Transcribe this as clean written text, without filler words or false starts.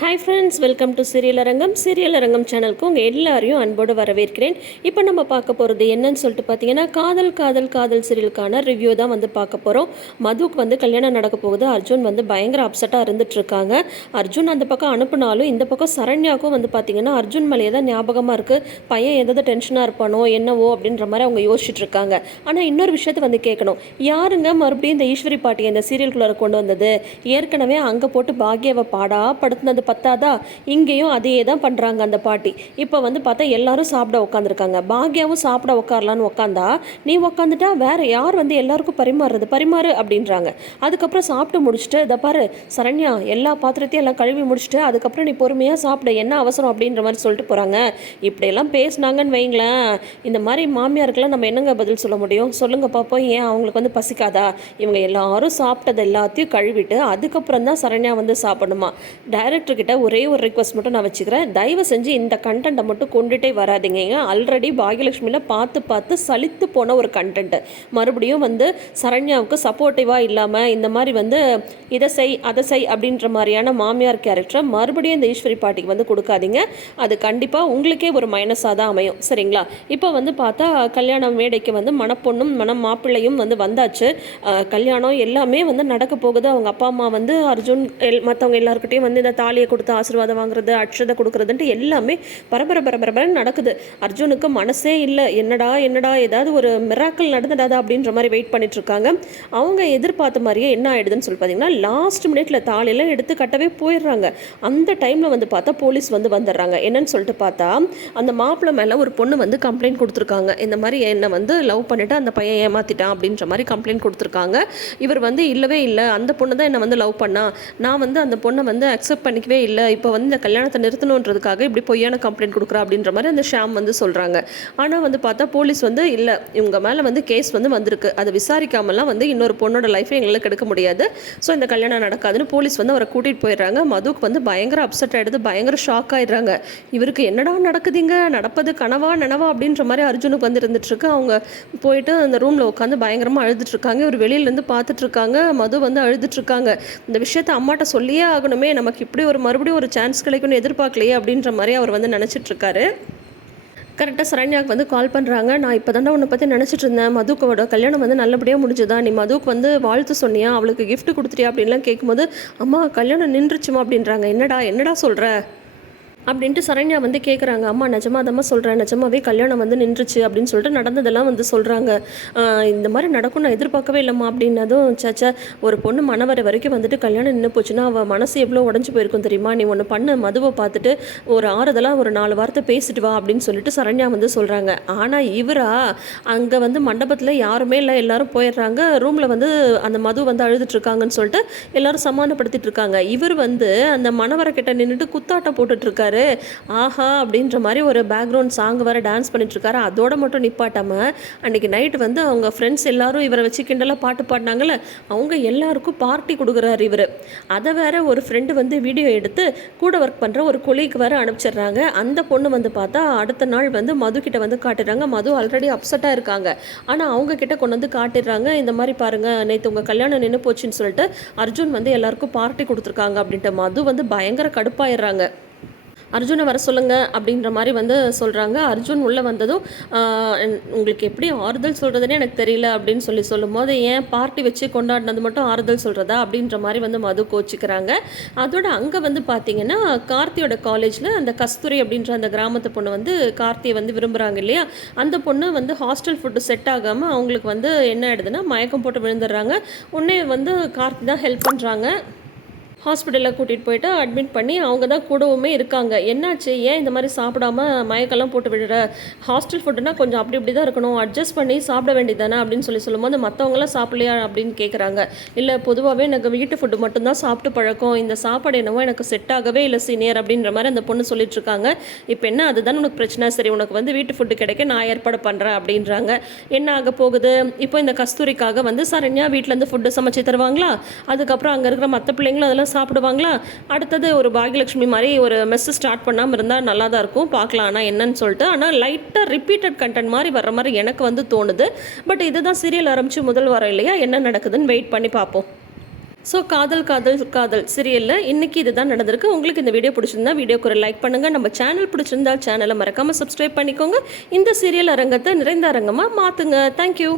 Hi friends, welcome to serial அரங்கம். Serial அரங்கம் சேனலுக்கு உங்கள் எல்லாரையும் அன்போடு வரவேற்கிறேன். இப்போ நம்ம பார்க்க போகிறது என்னன்னு சொல்லிட்டு பார்த்தீங்கன்னா, காதல் காதல் காதல் சீரியலுக்கான ரிவ்யூ தான் வந்து பார்க்க போகிறோம். மதுவுக்கு வந்து கல்யாணம் நடக்க போகுது. அர்ஜுன் வந்து பயங்கர அப்செட்டாக இருந்துட்டு இருக்காங்க. அர்ஜுன் அந்த பக்கம் அனுப்புனாலும் இந்த பக்கம் சரண்யாவுக்கும் வந்து பார்த்தீங்கன்னா அர்ஜுன் மேலே தான் ஞாபகமாக இருக்குது. பையன் எதாவது டென்ஷனாக இருப்பானோ என்னவோ அப்படின்ற மாதிரி அவங்க யோசிச்சுட்டு இருக்காங்க. ஆனால் இன்னொரு விஷயத்தை வந்து கேட்கணும், யாருங்க மறுபடியும் இந்த ஈஸ்வரி பாட்டியை இந்த சீரியலுக்குள்ளே கொண்டு வந்தது? ஏற்கனவே அங்கே போட்டு பாக்யாவை பாடா படுத்தினது பத்தாதா, இங்கேயும் அதே தான் பண்ணுறாங்க அந்த பாட்டி. இப்போ வந்து பார்த்தா எல்லாரும் சாப்பிட உட்காந்துருக்காங்க. பாக்யாவும் சாப்பிட உட்காரலான்னு உட்காந்தா, நீ உட்காந்துட்டா வேற யார் வந்து எல்லாருக்கும் பரிமாறுறது, பரிமாறு அப்படின்றாங்க. அதுக்கப்புறம் சாப்பிட்டு முடிச்சுட்டு, இதை பாரு சரண்யா, எல்லா பாத்திரத்தையும் எல்லாம் கழுவி முடிச்சுட்டு அதுக்கப்புறம் நீ பொறுமையாக சாப்பிட, என்ன அவசரம் அப்படின்ற மாதிரி சொல்லிட்டு போகிறாங்க. இப்படியெல்லாம் பேசினாங்கன்னு வைங்களேன், இந்த மாதிரி மாமியாருக்கெல்லாம் நம்ம என்னங்க பதில் சொல்ல முடியும்? சொல்லுங்க பார்ப்போம். ஏன் அவங்களுக்கு வந்து பசிக்காதா? இவங்க எல்லாரும் சாப்பிட்டது எல்லாத்தையும் கழுவிட்டு அதுக்கப்புறம் தான் சரண்யா வந்து சாப்பிடணுமா? டைரக்டர் கிட்ட ஒரே ஒரு ரிக்வஸ்ட் மட்டும் நான் வச்சுக்கிறேன், தயவு செஞ்சு இந்த கண்டென்ட்டை மட்டும் கொண்டுட்டே வராதிங்க. ஆல்ரெடி பாகியலட்சுமியில் பார்த்து பார்த்து சலித்து போன ஒரு கண்டென்ட் மறுபடியும் வந்து சரண்யாவுக்கு சப்போர்ட்டிவாக இல்லாமல் இந்த மாதிரி வந்து இதை செய் அதை செய் அப்படின்ற மாதிரியான மாமியார் கேரக்டரை மறுபடியும் இந்த ஈஸ்வரி பாட்டிக்கு வந்து கொடுக்காதீங்க. அது கண்டிப்பாக உங்களுக்கே ஒரு மைனஸாக தான் அமையும். சரிங்களா? இப்போ வந்து பார்த்தா கல்யாண மேடைக்கு வந்து மணப்பொண்ணும் மாப்பிள்ளையும் வந்து வந்தாச்சு. கல்யாணம் எல்லாமே வந்து நடக்க போகுது. அவங்க அப்பா அம்மா வந்து அர்ஜுன் மற்றவங்க எல்லாருக்கிட்டையும் வந்து இந்த தாலியை கொடுத்து ஆசீர்வாதம் வாங்குறது, அட்சதை கொடுக்குறதுன்ட்டு எல்லாமே பரபரன்னு நடக்குது. அர்ஜுனுக்கு மனசே இல்லை. என்னடா ஏதாவது ஒரு மிராக்கிள் நடந்துடாதா அப்படின்ற மாதிரி வெயிட் பண்ணிட்டு இருக்காங்க. அவங்க எதிர்பார்த்த மாதிரியே என்ன ஆயிடுதுன்னு சொல்லி பார்த்தீங்கன்னா, லாஸ்ட் மினிட்ல தாலியெல்லாம் எடுத்து கட்டவே போயிடுறாங்க. அந்த டைம்ல வந்து பார்த்தா போலீஸ் வந்து வந்துடுறாங்க. என்னன்னு சொல்லிட்டு பார்த்தா, அந்த மாப்பிள்ளை மேலே ஒரு பொண்ணு வந்து கம்ப்ளைண்ட் கொடுத்துருக்காங்க. இந்த மாதிரி என்னை வந்து லவ் பண்ணிட்டு அந்த பையன் ஏமாத்திட்டான் அப்படின்ற மாதிரி கம்ப்ளைண்ட் கொடுத்துருக்காங்க. இவர் வந்து இல்லவே இல்லை, அந்த பொண்ணு தான் என்னை வந்து லவ் பண்ணா, நான் வந்து அந்த பொண்ணை வந்து அக்செப்ட் பண்ணிக்கவே இல்லை, இப்போ வந்து இந்த கல்யாணத்தை நிறுத்தணுன்றதுக்காக இப்படி பொய்யான கம்ப்ளைண்ட் கொடுக்குறா அப்படின்ற மாதிரி அந்த ஷாம் வந்து சொல்கிறாங்க. ஆனால் வந்து பார்த்தா போலீஸ் வந்து இல்லை, இவங்க மேலே வந்து கேஸ் வந்து வந்திருக்கு, அதை விசாரிக்காமலாம் வந்து இன்னொரு பொண்ணோட லைஃபை எங்களுக்கு எடுக்க முடியாது, ஸோ இந்த கல்யாணம் நடக்காதுன்னு போலீஸ் வந்து அவரை கூட்டிகிட்டு போயிடுறாங்க. மதுவுக்கு வந்து பயங்கர அப்செட் ஆகிடுது, பயங்கர ஷாக் ஆகிடுறாங்க. இவருக்கு என்னடா நடக்குதுங்க, நடப்பது கனவா நனவா அப்படின்ற மாதிரி அர்ஜுனுக்கு வந்து இருந்துட்டுருக்கு. அவங்க போயிட்டு அந்த ரூமில் உட்காந்து பயங்கரமாக அழுதுட்ருக்காங்க. இவர் வெளியிலேருந்து பார்த்துட்ருக்காங்க. மது வந்து அழுதுட்ருக்காங்க. இந்த விஷயத்த அம்மாட்ட சொல்லியே ஆகணுமே, நமக்கு இப்படி ஒரு மறுபடியும் ஒரு சான்ஸ் கிடைக்கும்னு எதிர்பார்க்கலையே அப்படின்ற மாதிரி அவர் வந்து நினச்சிட்ருக்காரு. கரெக்டாக சரண்யாவுக்கு வந்து கால் பண்ணுறாங்க. நான் இப்போ தான் உன்னை பற்றி நினச்சிட்டு இருந்தேன், மதுக்கோட கல்யாணம் வந்து நல்லபடியாக முடிஞ்சுதா, நீ மதுவுக்கு வந்து வாழ்த்து சொன்னியா, அவளுக்கு கிஃப்ட் கொடுத்துட்டியா அப்படின்லாம் கேட்கும்போது, அம்மா கல்யாணம் நின்றுச்சுமா அப்படின்றாங்க. என்னடா சொல்கிற அப்படின்ட்டு சரண்யா வந்து கேட்குறாங்க. அம்மா நிஜமாக அதம்மா சொல்கிறேன், நிஜமாவே கல்யாணம் வந்து நின்றுச்சு அப்படின்னு சொல்லிட்டு நடந்ததெல்லாம் வந்து சொல்கிறாங்க. இந்த மாதிரி நடக்கும் நான் எதிர்பார்க்கவே இல்லைம்மா அப்படின்னதும், சாச்சா ஒரு பொண்ணு மனவரை வரைக்கும் வந்துட்டு கல்யாணம் நின்று போச்சுன்னா அவள் மனசு எவ்வளோ உடஞ்சி போயிருக்கும் தெரியுமா, நீ ஒன்று பண்ண, மதுவை பார்த்துட்டு ஒரு ஆறுதலாக ஒரு 4 வார்த்தை பேசிட்டு வா அப்படின்னு சொல்லிட்டு சரண்யா வந்து சொல்கிறாங்க. ஆனால் இவரா அங்கே வந்து மண்டபத்தில் யாருமே இல்லை, எல்லாரும் போயிடுறாங்க. ரூமில் வந்து அந்த மது வந்து அழுதுட்ருக்காங்கன்னு சொல்லிட்டு எல்லாரும் சமாதானப்படுத்திட்டு இருக்காங்க. இவர் வந்து அந்த மனவரை கிட்ட நின்றுட்டு குத்தாட்டம் போட்டுட்ருக்காரு. ஆஹா அப்படின்ற மாதிரி ஒரு பேக்ரவுண்ட் சாங் வேறு டான்ஸ் பண்ணிட்டுருக்காரு. அதோட மட்டும் நிப்பாட்டாமல் அன்றைக்கி நைட்டு வந்து அவங்க ஃப்ரெண்ட்ஸ் எல்லாரும் இவரை வச்சு கிண்டலாக பாட்டு பாடினாங்கல்ல, அவங்க எல்லாருக்கும் பார்ட்டி கொடுக்குறாரு இவர். அதை வேற ஒரு ஃப்ரெண்டு வந்து வீடியோ எடுத்து கூட ஒர்க் பண்ணுற ஒரு கொலீக்கு வேறு அனுப்பிச்சிடுறாங்க. அந்த பொண்ணு வந்து பார்த்தா அடுத்த நாள் வந்து மது கிட்ட வந்து காட்டுறாங்க. மது ஆல்ரெடி அப்செட்டாக இருக்காங்க. ஆனால் அவங்க கிட்ட கொண்டு வந்து காட்டிடுறாங்க, இந்த மாதிரி பாருங்கள் நேற்று உங்கள் கல்யாணம் நின்று போச்சுன்னு சொல்லிட்டு அர்ஜுன் வந்து எல்லாருக்கும் பார்ட்டி கொடுத்துருக்காங்க அப்படின்ட்டு. மது வந்து பயங்கர கடுப்பாயிடுறாங்க. அர்ஜுனை வர சொல்லுங்கள் அப்படின்ற மாதிரி வந்து சொல்கிறாங்க. அர்ஜுன் உள்ளே வந்ததும் உங்களுக்கு எப்படி ஆறுதல் சொல்கிறதுனே எனக்கு தெரியல அப்படின்னு சொல்லும்போது, ஏன் பார்ட்டி வச்சு கொண்டாடினது மட்டும் ஆறுதல் சொல்கிறதா அப்படின்ற மாதிரி வந்து மது கோச்சிக்கிறாங்க. அதோட அங்கே வந்து பார்த்திங்கன்னா கார்த்தியோட காலேஜில் அந்த கஸ்தூரி அப்படின்ற அந்த கிராமத்து பொண்ணு வந்து கார்த்தியை வந்து விரும்புகிறாங்க இல்லையா, அந்த பொண்ணு வந்து ஹாஸ்டல் ஃபுட்டு செட் ஆகாமல் அவங்களுக்கு வந்து என்ன ஆகிடுதுன்னா மயக்கம் போட்டு விழுந்துடுறாங்க. உடனே வந்து கார்த்தி தான் ஹெல்ப் பண்ணுறாங்க. ஹாஸ்பிட்டலில் கூட்டிகிட்டு போயிட்டு அட்மிட் பண்ணி அவங்க தான் கூடவுமே இருக்காங்க. என்னாச்சு, ஏன் இந்த மாதிரி சாப்பிடாம மயக்கெல்லாம் போட்டு விடுற, ஹாஸ்டல் ஃபுட்டுனா கொஞ்சம் அப்படி இப்படி தான் இருக்கணும், அட்ஜஸ்ட் பண்ணி சாப்பிட வேண்டியது தானே அப்படின்னு சொல்லும்போது, மற்றவங்களாம் சாப்பிடலையா அப்படின்னு கேட்குறாங்க. இல்லை பொதுவாகவே எனக்கு வீட்டு ஃபுட்டு மட்டும்தான் சாப்பிட்டு பழக்கம், இந்த சாப்பாடு என்னவோ எனக்கு செட் ஆகவே இல்லை சீனியர் அப்படின்ற மாதிரி அந்த பொண்ணு சொல்லிட்டு இருக்காங்க. இப்போ என்ன அதுதான் உனக்கு பிரச்சனை, சரி உனக்கு வந்து வீட்டு ஃபுட்டு கிடைக்க நான் ஏற்பாடு பண்ணுறேன் அப்படின்றாங்க. என்ன ஆக போகுது, இப்போ இந்த கஸ்தூரிக்காக வந்து சரண்யா வீட்டிலேருந்து ஃபுட்டு சமைச்சு தருவாங்களா, அதுக்கப்புறம் அங்கே இருக்கிற மற்ற பிள்ளைங்களும் அதெல்லாம் சாப்பிடுவாங்களா, அடுத்தது ஒரு பாகியலட்சுமி மாதிரி ஒரு மெஸ் ஸ்டார்ட் பண்ணாமல் இருந்தால் நல்லா தான் இருக்கும், பார்க்கலாம் ஆனால் என்னன்னு சொல்லிட்டு. ஆனால் லைட்டாக ரிப்பீட்டட் கண்டென்ட் மாதிரி வர்ற மாதிரி எனக்கு வந்து தோணுது. பட் இதுதான் சீரியல் ஆரம்பித்து முதல் வாரம் இல்லையா, என்ன நடக்குதுன்னு வெயிட் பண்ணி பார்ப்போம். ஸோ காதல் காதல் காதல் சீரியலில் இன்றைக்கி இதுதான் நடந்திருக்கு. உங்களுக்கு இந்த வீடியோ பிடிச்சிருந்தா வீடியோக்கு ஒரு லைக் பண்ணுங்கள். நம்ம சேனல் பிடிச்சிருந்தா சேனலை மறக்காமல் சப்ஸ்கிரைப் பண்ணிக்கோங்க. இந்த சீரியல் அரங்கத்தை நிறைந்த அரங்கமாக மாற்றுங்க. தேங்க்யூ.